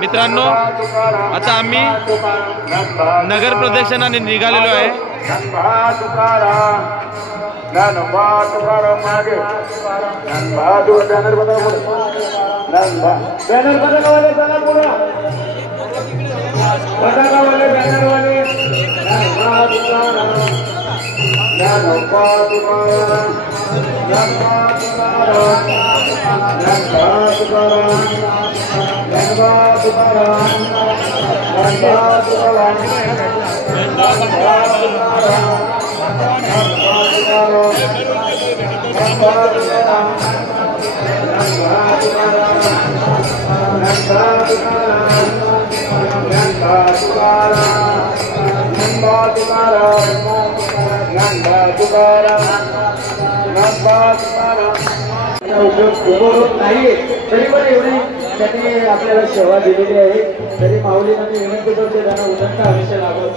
मित्रांनो, आता आम्ही नगर प्रदक्षिणाने निघालेलो आहे। तरी पण एवढी त्यांनी आपल्याला सेवा दिलेली आहे, तरी माऊलींना मी विनंती करते त्यांना उदंत आयुष्य लाभो।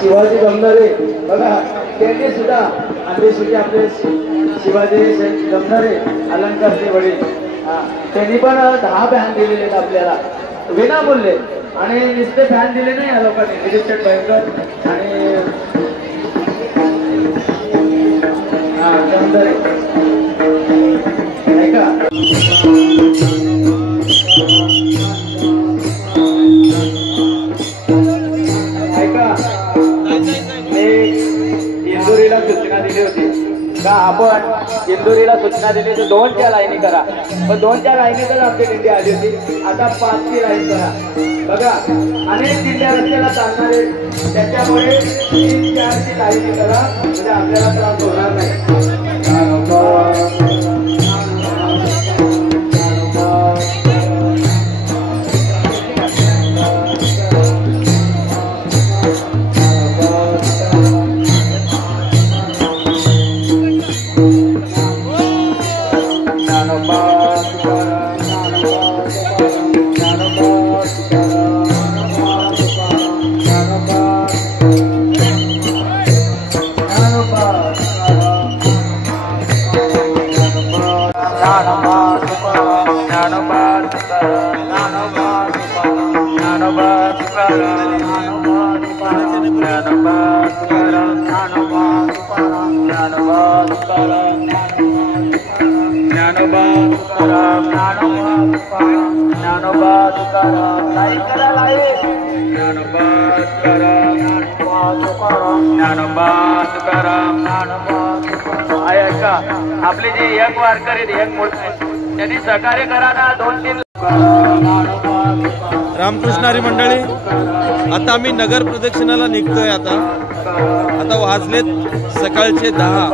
शिवाजी गमधारे बघा, त्यांनी सुद्धा आपले शिवाजी गमधारे अलंकारचे वडील, त्यांनी पण 10 फॅन दिलेले आहेत आपल्याला विनामूल्य, आणि नुसते फॅन दिले नाही या लोकांनी, निरीक्षक भयंकर आणि गमधारे ऐका। इंदोरीला सूचना दिली होती का आपण इंदोरीला सूचना दिली तर 2च्या लाईनी करा, पण 2च्या लाईनीतच आमची दिंडी आली होती। आता 5ची लाईन करा। बघा, अनेक दिंड्या रस्त्याला चालणारे, त्याच्यामुळे 3-4ची लाईनी करा, म्हणजे आपल्याला त्रास होणार नाही। आपले जे एक वारकरी एक मूर्ती त्यांनी सहकार्य करा ना। 2-3 रामकृष्णारी मंडळी, आता आम्ही नगर प्रदक्षिणाला निघतोय। आता वाजलेत सकाळचे 10।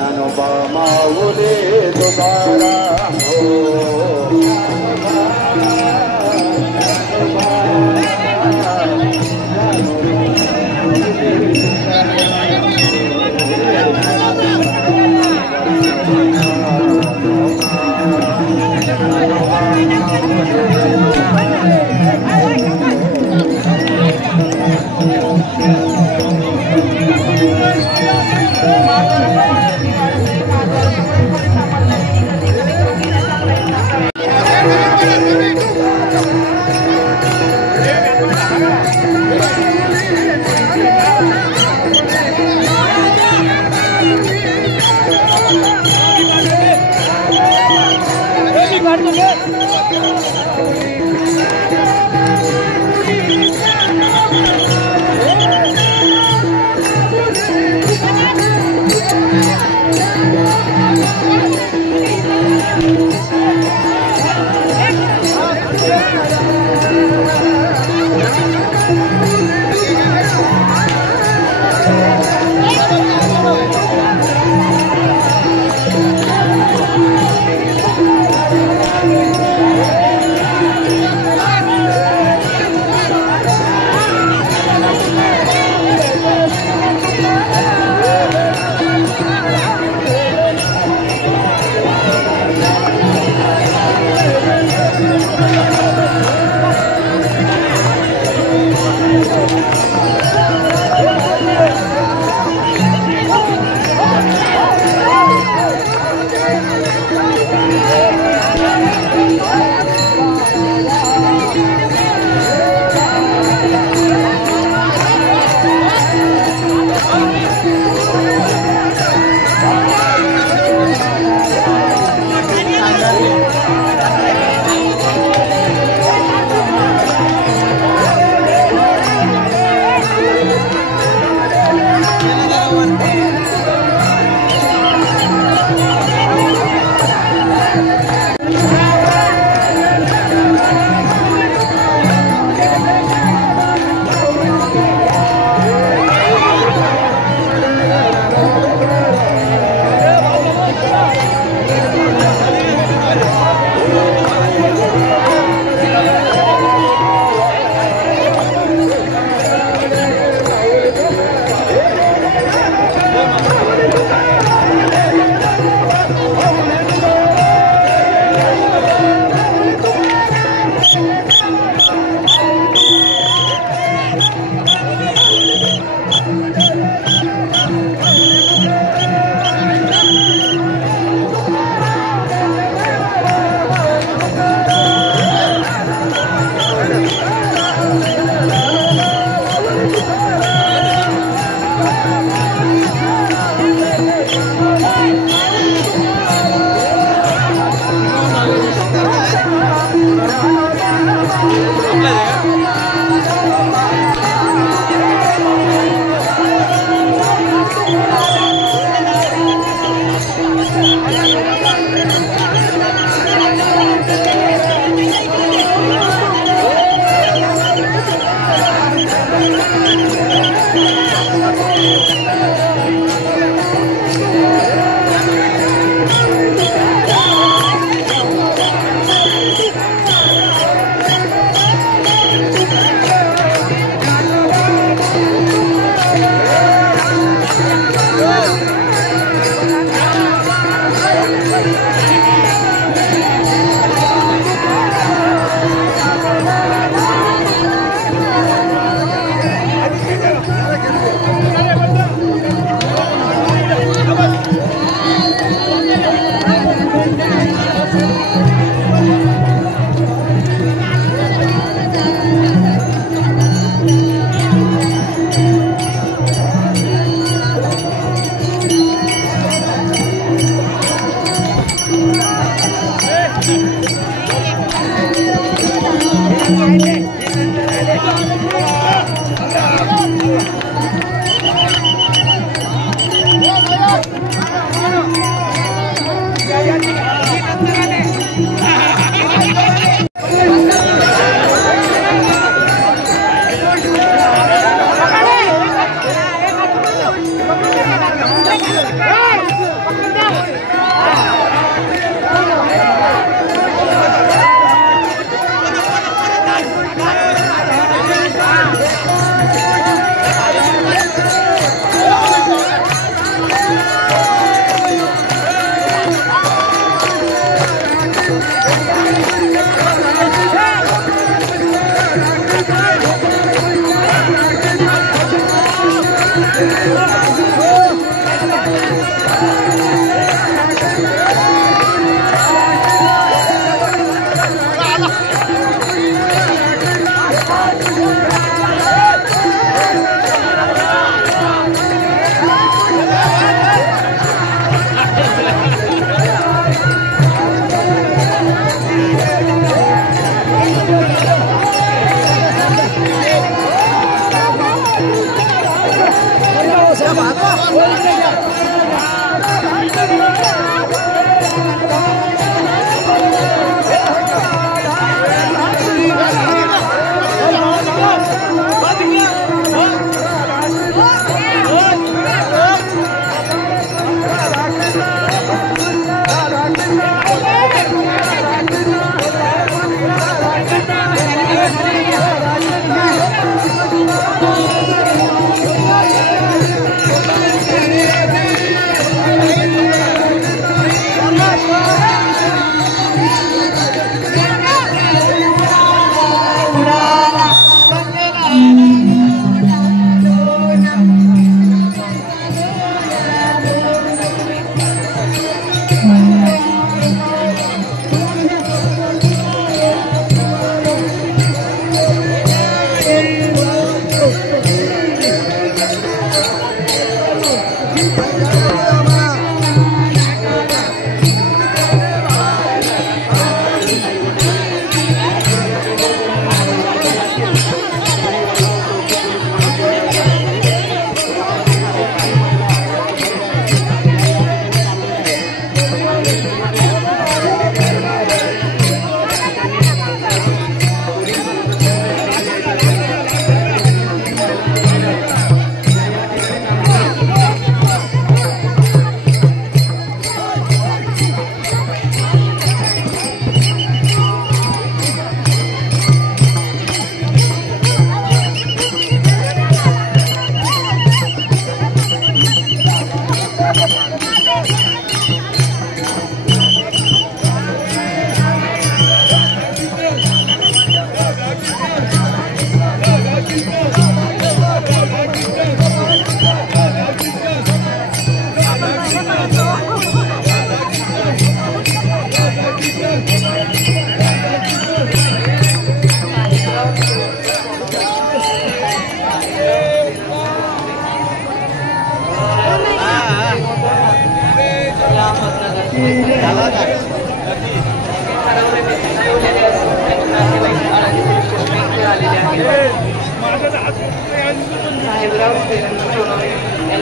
नानोबा माऊले तुकारा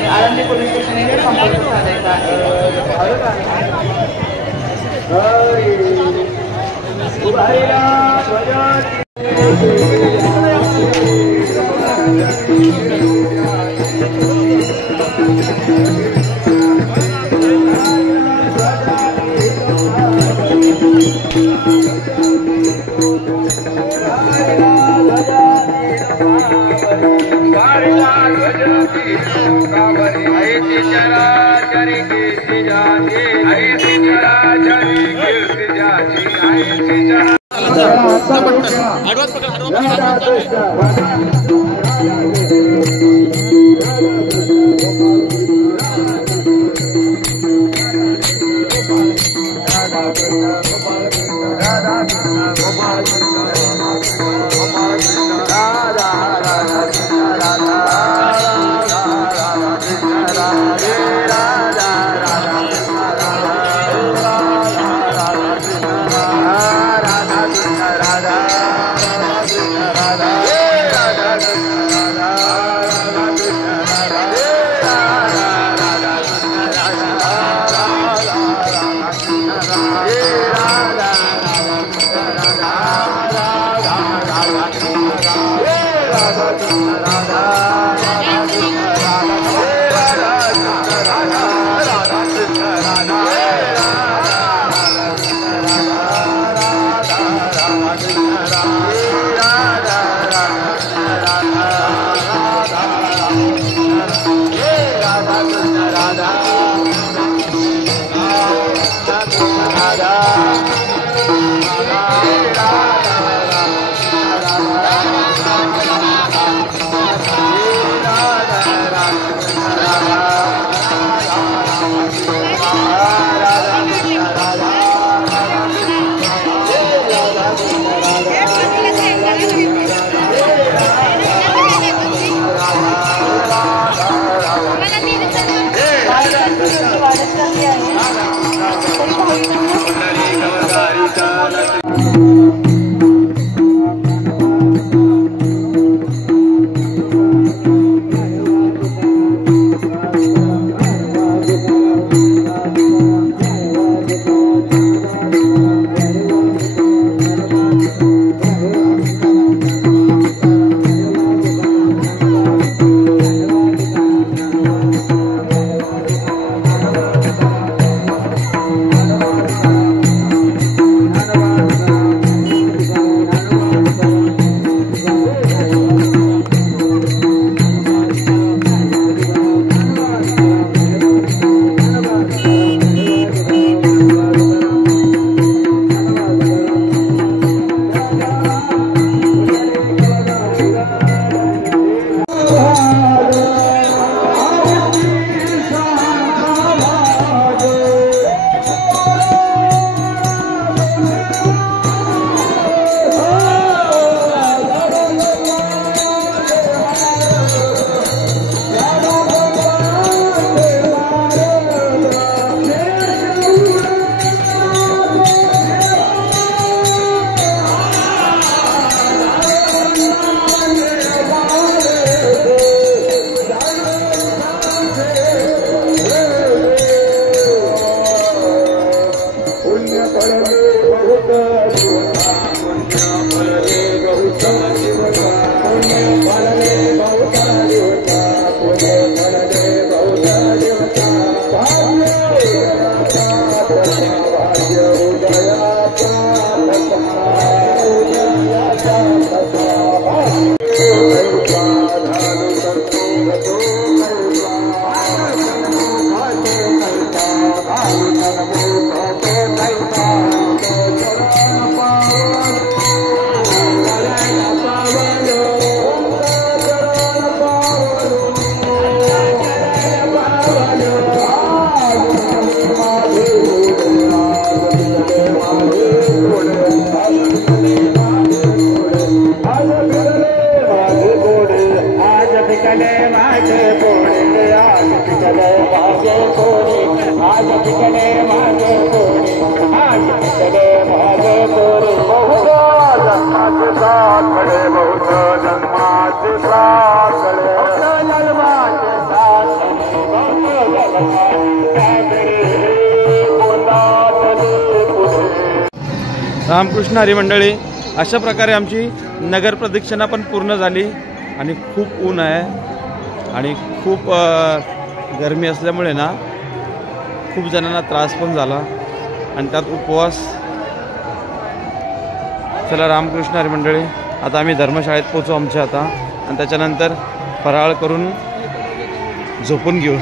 आळंदी पोलीस स्टेशन येथे संपर्क साधायचा रामकृष्ण हरी मंडळी, अशा प्रकारे आमची नगर प्रदक्षिणा पण पूर्ण झाली आणि खूप ऊन आहे आणि खूप गरमी असल्यामुळे ना खूप जणांना त्रास पण झाला आणि त्यात उपवास. चला रामकृष्ण हरी मंडळी, आता आम्ही धर्मशाळेत पोहोचू आमच्या आता आणि त्याच्यानंतर फराळ करून झोपून घेऊ.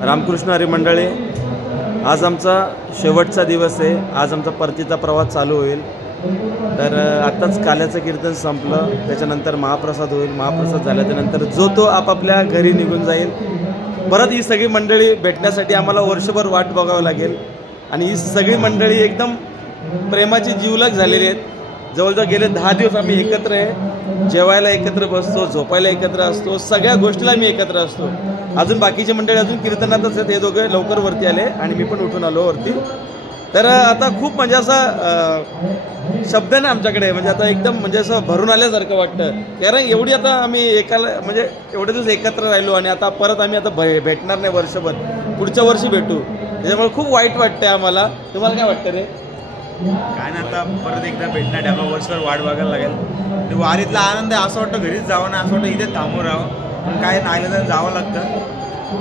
रामकृष्ण हरी मंडळी, आज आमचा शेवटचा दिवस आहे. आज आमचा परतीचा प्रवास चालू होईल. तर आत्ताच काल्याचं कीर्तन संपलं, त्याच्यानंतर महाप्रसाद होईल. महाप्रसाद झाल्याच्यानंतर जो तो आपापल्या घरी निघून जाईल. परत ही सगळी मंडळी भेटण्यासाठी आम्हाला वर्षभर वाट बघावं लागेल. आणि ही सगळी मंडळी एकदम प्रेमाची जीवलग झालेली आहेत. जवळजवळ गेले 10 दिवस आम्ही एकत्र आहे. जेवायला एकत्र बसतो, झोपायला एकत्र असतो, सगळ्या गोष्टीला आम्ही एकत्र असतो. अजून बाकीची मंडळी अजून कीर्तनातच आहेत. हे दोघे लवकर वरती आले आणि मी पण उठून आलो वरती. तर आता खूप म्हणजे असा शब्द नाही आमच्याकडे, म्हणजे आता एकदम म्हणजे असं भरून आल्यासारखं वाटतं. कारण एवढी आता आम्ही एकाला म्हणजे एवढे दिवस एकत्र राहिलो आणि आता परत आम्ही आता भेटणार नाही वर्षभर, पुढच्या वर्षी भेटू. त्याच्यामुळे खूप वाईट वाटतंय आम्हाला. तुम्हाला काय वाटतं रे? काय ना, आता परत एकदा भेटण्यासाठी आपल्याला वर्षभर वाट बघायला लागेल. वारीतला आनंद आहे, असं वाटतं घरीच जावं ना, असं वाटतं इथे थांबून राहावं. पण काय नाईलाजाने जावं लागतं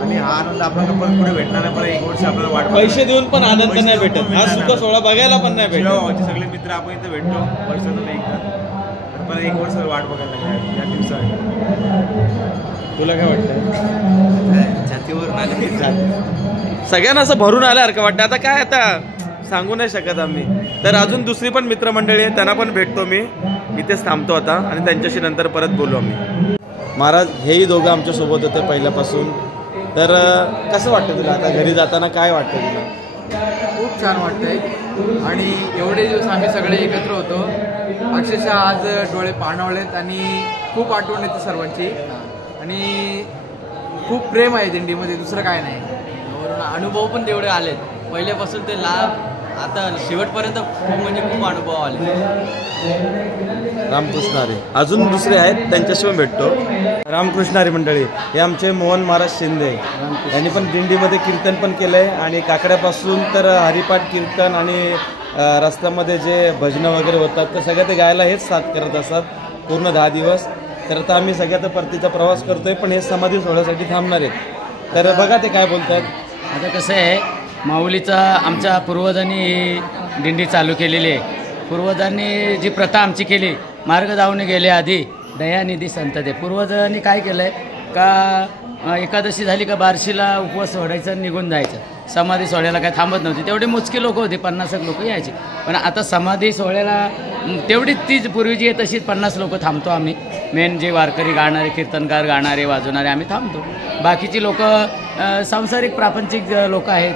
आणि हा आनंद आपल्याला परत पुढे भेटणार नाही. परत एक वर्ष आपल्याला वाट पैसे देऊन पण आनंद नाही भेटत, हा सुद्धा सोहळा बघायला पण नाही भेटत. सगळे मित्र आपण इथे भेटतो वर्षातून एकदा, परत एक वर्ष वाट बघायला लागेल या दिवसात. तुला काय वाटतं? छातीवर आले सगळ्यांना असं भरून आल्यासारखं वाटतं. आता काय, आता सांगू नाही शकत आम्ही. तर अजून दुसरी पण मित्रमंडळी आहे, त्यांना पण भेटतो मी. इथेच थांबतो आता आणि त्यांच्याशी नंतर परत बोलू आम्ही. महाराज हेही दोघं आमच्यासोबत होते पहिल्यापासून. तर कसं वाटतं तुला आता घरी जाताना? काय वाटतं तुला? खूप छान वाटतंय. आणि एवढे दिवस आम्ही सगळे एकत्र होतो, अक्षरशः आज डोळे पाणावलेत आणि खूप आठवण येते सर्वांची. आणि खूप प्रेम आहे दिंडीमध्ये, दुसरं काय नाही. अनुभव पण तेवढे आलेत, पहिल्यापासून ते लाभ आता शेवटपर्यंत खूप म्हणजे खूप अनुभव आले. रामकृष्ण हरी. अजून दुसरे आहेत, त्यांच्याशी पण भेटतो. रामकृष्ण हरी मंडळी, हे आमचे मोहन महाराज शिंदे, यांनी पण दिंडीमध्ये कीर्तन पण केलं आहे. आणि काकड्यापासून तर हरिपाठ कीर्तन आणि रस्त्यामध्ये जे भजनं वगैरे होतात तर सगळं ते गायला हेच साथ करत असतात पूर्ण 10 दिवस. तर आता आम्ही सगळ्यात परतीचा प्रवास करतोय, पण हे समाधी सोहळ्यासाठी थांबणार आहेत. तर बघा ते काय बोलतात. आता कसं आहे, माऊलीचा आमच्या पूर्वजांनी ही दिंडी चालू केलेली आहे. पूर्वजांनी जी प्रथा आमची केली, मार्ग जाऊन गेले आधी दयानिधी संत ते. पूर्वजांनी काय केलं आहे का, एकादशी झाली का बार्शीला उपवास सोडायचं, निघून जायचं. समाधी सोहळ्याला काय थांबत नव्हती. तेवढे मोजकी लोक होते, 50 लोक यायचे. पण आता समाधी सोहळ्याला तेवढीच तीच पूर्वीची आहे तशीच 50 लोक थांबतो आम्ही. मेन जे वारकरी गाणारे, कीर्तनकार गाणारे, वाजवणारे आम्ही थांबतो. बाकीची लोक सांसारिक प्रापंचिक लोक आहेत,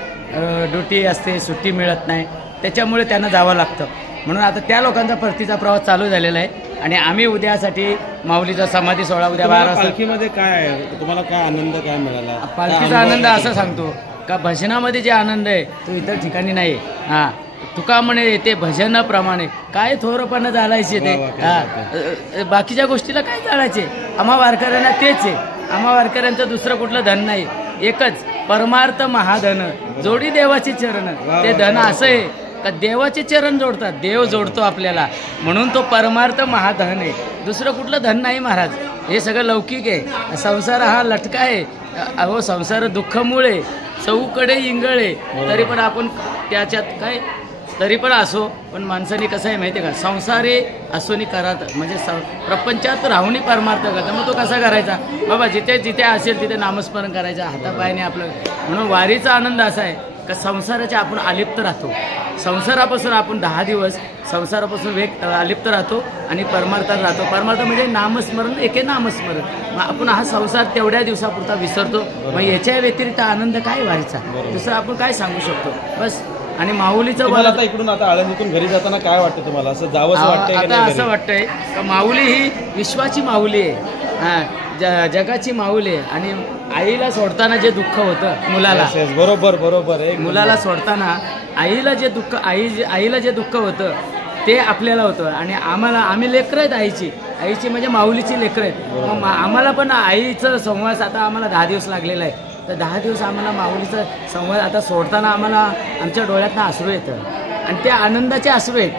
ड्युटी असते, सुट्टी मिळत नाही, त्याच्यामुळे त्यांना जावं लागतं. म्हणून आता त्या लोकांचा परतीचा प्रवास चालू झालेला आहे. आणि आम्ही उद्यासाठी माऊलीचा समाधी सोहळा उद्या 12 वाजता. पालखीमध्ये काय आहे तुम्हाला, काय आनंद काय मिळाला? पालखीचा आनंद असं सांगतो का, भजनामध्ये जे आनंद आहे तो इतर ठिकाणी नाही. हां, तुका म्हणे येते भजनाप्रमाणे, काय थोरपणा जाळायचे ते. हां, बाकीच्या गोष्टीला काय जाळायचे? आम्हा वारकऱ्यांना तेच आहे. आम्हा वारकऱ्यांचं दुसरं कुठलं धन नाही, एकच परमार्थ महाधन, जोडी देवाचे चरण. ते धन असं आहे का देवाचे चरण जोडतात, देव जोडतो आपल्याला, म्हणून तो परमार्थ महाधन आहे. दुसरं कुठलं धन नाही महाराज. हे सगळं लौकिक आहे. संसार हा लटका आहे. अहो, संसार दुःखमुळे चौकडे इंगळे, तरी पण आपण त्याच्यात काय तरी पण असो. पण माणसाने कसं आहे माहिती आहे का, संसारे असोनी करात म्हणजे प्रपंचात राहूनही परमार्थ करता. मग तो कसा करायचा बाबा? जिथे जिथे असेल तिथे नामस्मरण करायचं, हातापायाने आपलं. म्हणून वारीचा आनंद असा आहे का संसाराच्या आपण अलिप्त राहतो. संसारापासून आपण 10 दिवस संसारापासून अलिप्त राहतो आणि परमार्थात राहतो. परमार्थ म्हणजे नामस्मरण, एके नामस्मरण. मग आपण हा संसार तेवढ्या दिवसापुरता विसरतो. मग याच्या व्यतिरिक्त आनंद काय वारीचा? दुसरं आपण काय सांगू शकतो? बस. आणि माऊलीचं आता इकडून आता आळंदीतून घरी जाताना काय वाटतं तुम्हाला? असं जावंच वाटतंय? आता असं वाटतंय का माऊली ही विश्वाची माऊली आहे, जगाची माऊली आहे. आणि आईला सोडताना जे दुःख होतं मुलाला, बरोबर बरोबर आहे, मुलाला सोडताना आईला जे दुःख, आईला जे दुःख होतं ते आपल्याला होतं. आणि आम्ही लेकरं आहेत आईची म्हणजे माऊलीची लेकरं आहेत. मग आम्हाला पण आईचं संवाद आता आम्हाला 10 दिवस लागलेला आहे. तर 10 दिवस आम्हाला माऊलीचा संवाद आता सोडताना आम्हाला आमच्या डोळ्यातनं अश्रू येतं. आणि त्या आनंदाचे अश्रू आहेत.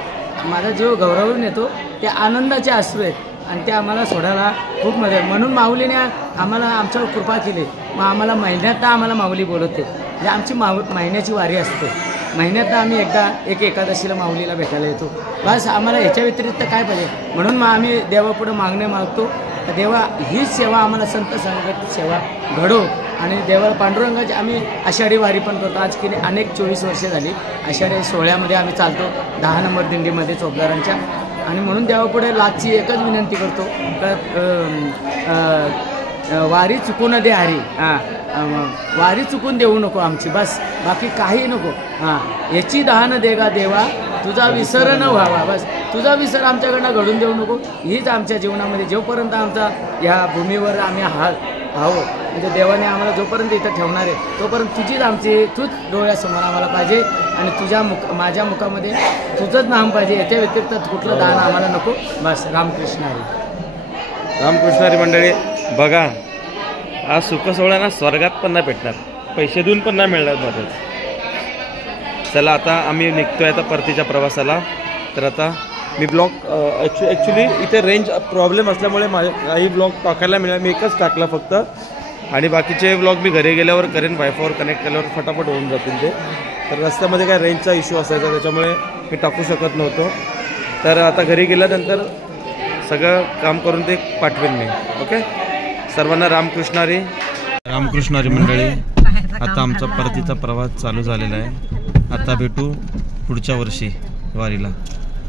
माझा जीव गौरवून येतो. त्या आनंदाचे अश्रू आहेत. आणि ते आम्हाला सोडायला खूप मदत, म्हणून माऊलीने आम्हाला आमच्यावर कृपा केली. मग आम्हाला महिन्यातनं आम्हाला माऊली बोलवते. म्हणजे आमची महिन्याची वारी असते. महिन्यातनं आम्ही एकदा एकादशीला माऊलीला भेटायला येतो. बस आम्हाला ह्याच्या व्यतिरिक्त काय पाहिजे. म्हणून मग आम्ही देवापुढं मागणे मागतो, देवा हीच सेवा आम्हाला संत संगत सेवा घडो. आणि देवाला पांडुरंगाची आम्ही आषाढी वारी पण करतो. आज की अनेक 24 वर्षे झाली आषाढी सोहळ्यामध्ये आम्ही चालतो 10 नंबर दिंडीमध्ये चोपदारांच्या. आणि म्हणून देवापुढे लाचची एकच विनंती करतो वारी चुकू न दे हरी. वारी चुकून देऊ नको आमची, बस बाकी काही नको. याची दहान देगा देवा, तुझा विसर न व्हावा. बस तुझा विसर आमच्याकडनं घडून देऊ नको. हीच आमच्या जीवनामध्ये जोपर्यंत आमचा ह्या भूमीवर आम्ही आहोत, म्हणजे देवाने आम्हाला जोपर्यंत इथं ठेवणार आहे तोपर्यंत तूच डोळ्यासमोर आम्हाला पाहिजे. आणि माझ्या मुखामध्ये तुझंच नाम पाहिजे. याच्या व्यतिरिक्त कुठलं दान आम्हाला नको. बस रामकृष्ण हरी. रामकृष्ण हरी मंडळी, बघा आज सुख सोहळा ना स्वर्गात पण नाही भेटणार, पैसे देऊन पण नाही मिळणार मदत. चला आता आम्ही निघतोय आता परतीच्या प्रवासाला. तर आता मी ब्लॉग ॲक्च्युली इथे रेंज प्रॉब्लेम असल्यामुळे काही ब्लॉग टाकायला मिळाला. मी एकच टाकला फक्त, आणि बाकीचे ब्लॉग मी घरी गेल्यावर करेन. वायफायवर कनेक्ट केल्यावर फटाफट होऊन जातील ते. तर रस्त्यामध्ये काय रेंजचा इश्यू असायचा, त्याच्यामुळे मी टाकू शकत नव्हतो. तर आता घरी गेल्यानंतर सगळं काम करून ते पाठवेन मी. ओके, सर्वांना रामकृष्ण हरी. रामकृष्ण हरी मंडळी, आता आमचा परतीचा प्रवास चालू झालेला आहे. आता भेटू पुढच्या वर्षी वारीला.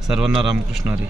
सर्वांना रामकृष्ण हरी.